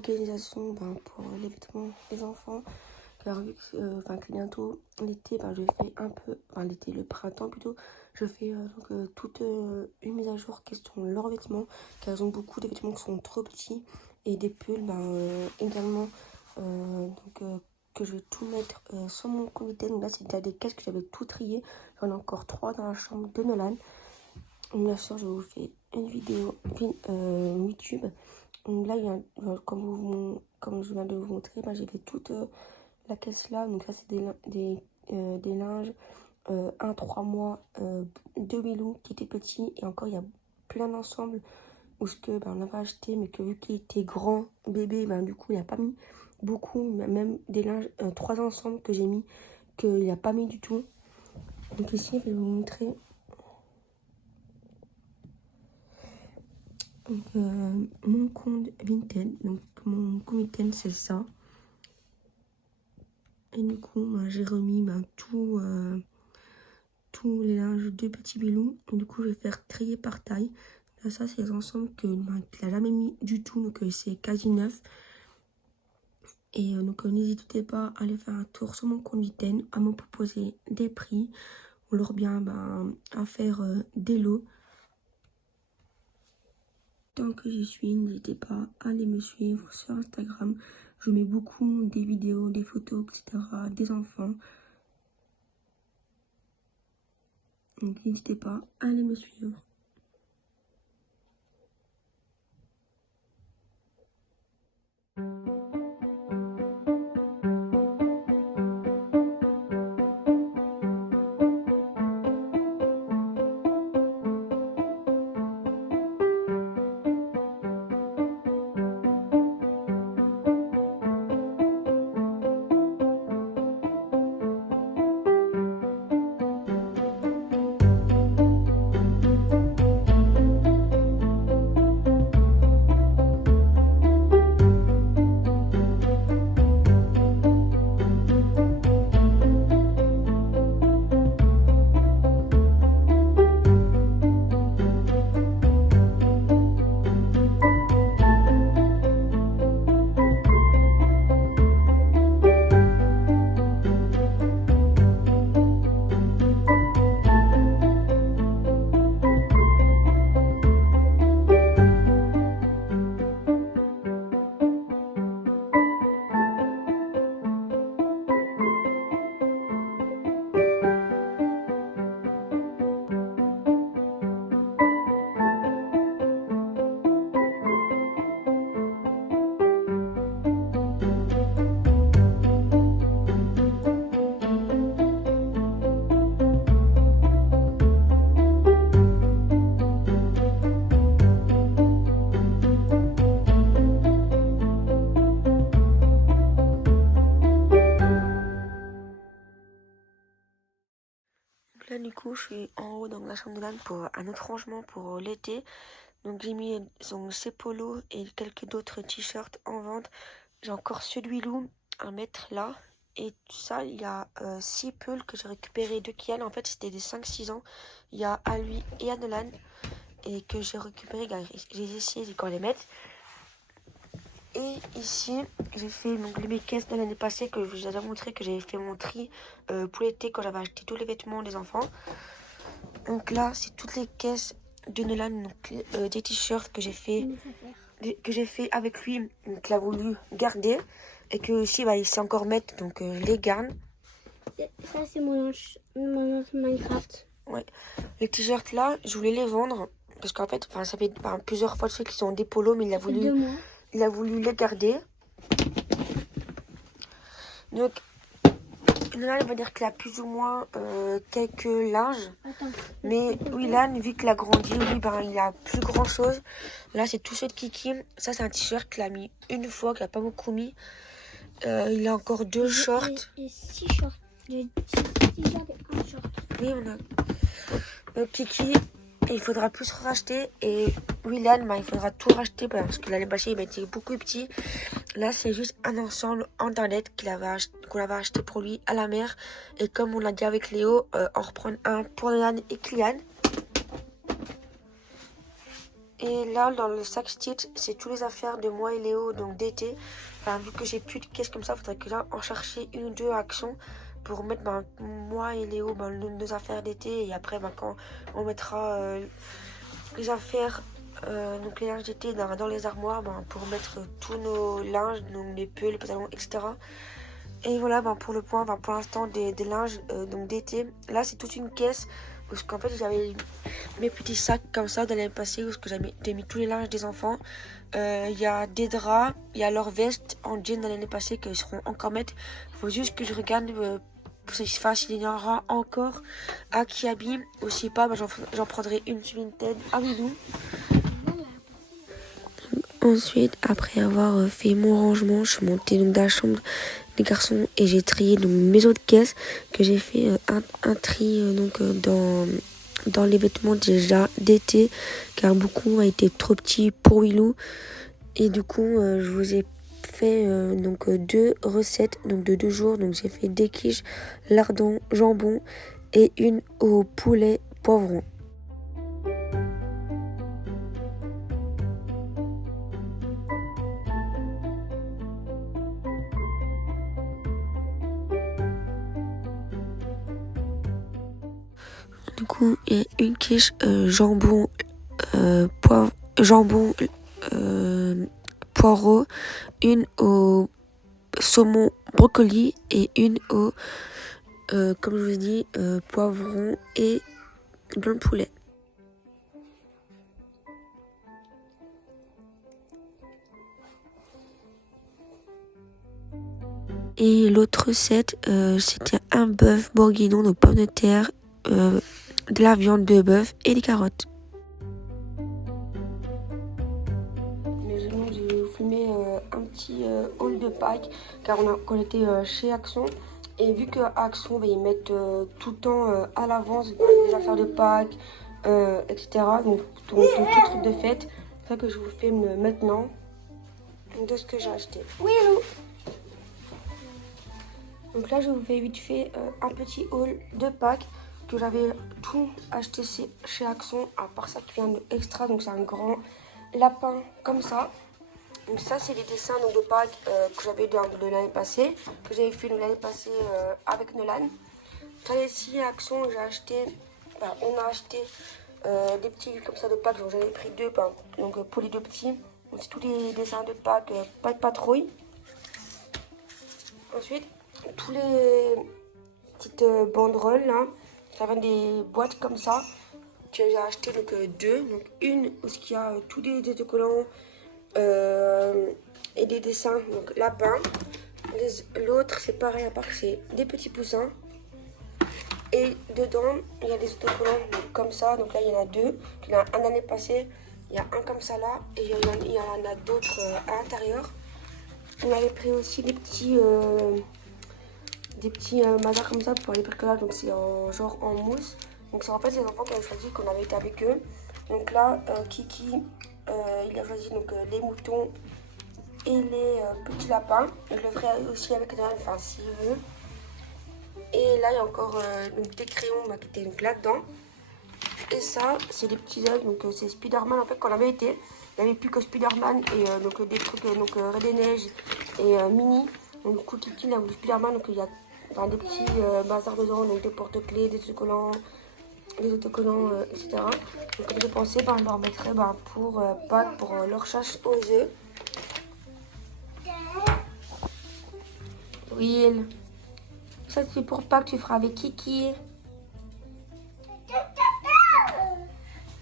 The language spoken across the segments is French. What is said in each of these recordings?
organisation pour les vêtements des enfants. Car vu que bientôt l'été, je fais un peu, l'été, le printemps plutôt, je fais toute une mise à jour question leurs vêtements, car elles ont beaucoup de vêtements qui sont trop petits, et des pulls également, que je vais tout mettre sur mon comité. Donc là, c'est déjà des caisses que j'avais tout triées, j'en ai encore 3 dans la chambre de Nolan. Donc bien sûr, je vous fais une vidéo YouTube. Donc là, comme je viens de vous montrer, j'ai fait toute la caisse là. Donc ça, c'est des linges 1-3 mois de Willow qui était petit. Et encore, il y a plein d'ensembles où on avait acheté, mais que vu qu'il était grand, bébé, du coup, il n'a pas mis beaucoup. Même des linges, 3 ensembles que j'ai mis, qu'il n'a pas mis du tout. Donc ici, je vais vous montrer. Donc, mon compte Vinted, donc mon compte Vinted, c'est ça. Et du coup, j'ai remis tous les linges de petits Bilou. Et du coup, je vais faire trier par taille. Là, ça, c'est les ensembles qu'il n'a jamais mis du tout, donc c'est quasi neuf. Et donc, n'hésitez pas à aller faire un tour sur mon compte Vinted, à me proposer des prix, ou alors bien à faire des lots. Tant que j'y suis, n'hésitez pas à aller me suivre sur Instagram. Je mets beaucoup des vidéos, des photos, etc. des enfants. Donc n'hésitez pas à aller me suivre. Là du coup je suis en haut dans la chambre de l'âne pour un autre rangement pour l'été. Donc j'ai mis ses polos et quelques d'autres t-shirts en vente. J'ai encore celui Lou à mettre là. Et ça, il y a 6 pulls que j'ai récupéré de Kian. En fait, c'était des 5-6 ans. Il y a à lui et à Nolan. Et que j'ai récupéré, j'ai essayé de les mettre. Et ici, j'ai fait mes caisses de l'année passée que je vous ai déjà montré que j'avais fait mon tri pour l'été quand j'avais acheté tous les vêtements des enfants. Donc là, c'est toutes les caisses de Nolan, des t-shirts que j'ai fait avec lui, qu'il a voulu garder et que ici il sait encore mettre, donc je les garde. Ça c'est mon Minecraft. Ouais. Les t-shirts là, je voulais les vendre parce qu'en fait, ça fait plusieurs fois de suite qu'ils sont des polos, mais il a voulu les garder. Donc Nolan va dire qu'il a plus ou moins quelques linges. Mais Willan, vu qu'il a grandi, lui, il a plus grand chose. Là, c'est tout ceux de Kiki. Ça, c'est un t-shirt qu'il a mis une fois, qu'il a pas beaucoup mis. Il a encore 2 shorts. Et 6 shorts. J'ai 6 shorts et 1 short. Oui, on a. Kiki, il faudra plus racheter. Et Willan, il faudra tout racheter parce que l'année passée, il était beaucoup petit. Là, c'est juste un ensemble internet qu'on avait acheté pour lui à la mer. Et comme on l'a dit avec Léo, on reprend un pour Nolan et Kylian. Et là, dans le sac Stitch, c'est toutes les affaires de moi et Léo, donc d'été. Enfin, vu que j'ai plus de caisse comme ça, il faudrait que là, en chercher une ou deux actions pour mettre moi et Léo nos affaires d'été. Et après, quand on mettra les affaires, donc les linges d'été dans les armoires, pour mettre tous nos linges, donc les pulls, les pantalons, etc. Et voilà, pour le point, pour l'instant, des linges donc d'été. Là, c'est toute une caisse. Parce qu'en fait, j'avais mes petits sacs comme ça de l'année passée. Où j'ai mis tous les linges des enfants. Il y a des draps. Il y a leurs vestes en jean de l'année passée qu'ils seront encore mettre. Il faut juste que je regarde pour s'il y en aura encore à Kiabi. Aussi pas, j'en prendrai une sur Vinted à Wilou. Ensuite, après avoir fait mon rangement, je suis montée donc dans la chambre des garçons et j'ai trié donc mes autres caisses, que j'ai fait un tri dans les vêtements déjà d'été, car beaucoup a été trop petits pour Wilou. Et du coup, je vous ai fait deux recettes donc de 2 jours. Donc j'ai fait des quiches, lardons, jambon et une au poulet poivron. Du coup, il y a une quiche jambon, poireau, une au saumon brocoli et une au, comme je vous ai dit, poivron et blanc de poulet. Et l'autre recette, c'était un bœuf bourguignon, donc pommes de terre, de la viande de bœuf et des carottes. J'ai filmé un petit haul de Pâques car on était chez Action. Et vu que Action va y mettre tout le temps à l'avance les affaires de Pâques, etc. Donc tout le truc de fête. C'est ça que je vous filme maintenant de ce que j'ai acheté. Oui, hello. Donc là, je vous fais vite fait un petit haul de Pâques que j'avais tout acheté chez Action, à part ça qui vient de Extra. Donc c'est un grand lapin comme ça. Donc ça, c'est les dessins de Pâques que j'avais de l'année passée, que j'avais fait l'année passée avec Nolan. Ça ici, à Action, on a acheté des petits comme ça de Pâques. Donc j'avais pris 2 donc pour les 2 petits. Donc c'est tous les dessins de Pâques, Pâques Patrouille. Ensuite, tous les petites banderoles là, ça vient des boîtes comme ça que j'ai acheté donc 2. Donc une où il y a tous les autocollants et des dessins, donc lapin. L'autre c'est pareil, à part que c'est des petits poussins. Et dedans il y a des autocollants donc, comme ça. Donc là il y en a 2. Il y en a un l'année passée, il y a un comme ça là, et il y en a d'autres à l'intérieur. On avait pris aussi des petits mazars comme ça pour les bricolages, donc c'est en mousse. Donc c'est en fait les enfants qui avaient choisi, qu'on avait été avec eux. Donc là Kiki il a choisi les moutons et les petits lapins. Je le ferai aussi avec Noël, enfin s'il veut. Et là il y a encore des crayons qui étaient là-dedans. Et ça c'est des petits œufs, donc c'est Spider-Man en fait. Quand on avait été, il n'y avait plus que Spider-Man et des trucs Reine des Neiges et Mini. Donc du coup Kiki il a voulu Spider-Man, donc il y a des petits bazars dedans, donc des porte-clés, des autocollants, etc. Donc comme j'ai pensé, je leur mettrai pour Pâques, pour leur chasse aux œufs. Oui, ça c'est pour Pâques, tu feras avec Kiki.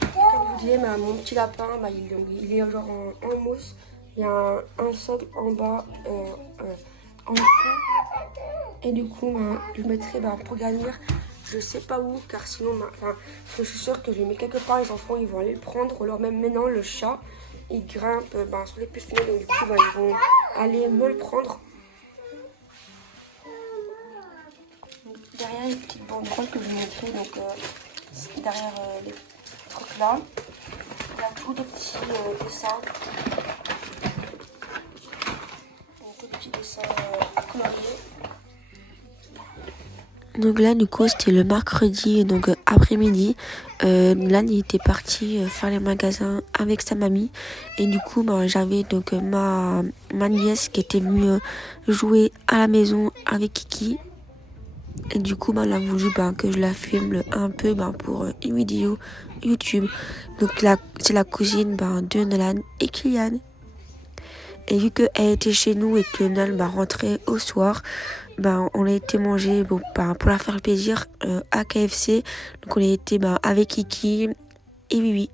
Comme je vous disais, mon petit lapin, il est genre en mousse. Il y a un socle en bas, en dessous. Et du coup, je le mettrai pour garnir. Je sais pas où, car sinon, je suis sûre que je le mets quelque part. Les enfants, ils vont aller le prendre. Ou alors même maintenant, le chat, il grimpe sur les puces. Donc du coup, ils vont aller me le prendre. Derrière les petites banderoles que je mettrai, donc derrière les trucs là, il y a tous des petits dessins. Tous des petits dessins à colorier. Donc là, du coup, c'était le mercredi, donc après-midi. Là, il était parti faire les magasins avec sa mamie. Et du coup, ben, j'avais donc ma nièce qui était venue jouer à la maison avec Kiki. Et du coup, ben, elle a voulu que je la filme un peu pour une vidéo YouTube. Donc là, c'est la cousine de Nolan et Kylian. Et vu qu'elle était chez nous et que Nolan rentrait au soir, on a été manger pour la faire plaisir à KFC. Donc on a été avec Kiki et Bibi.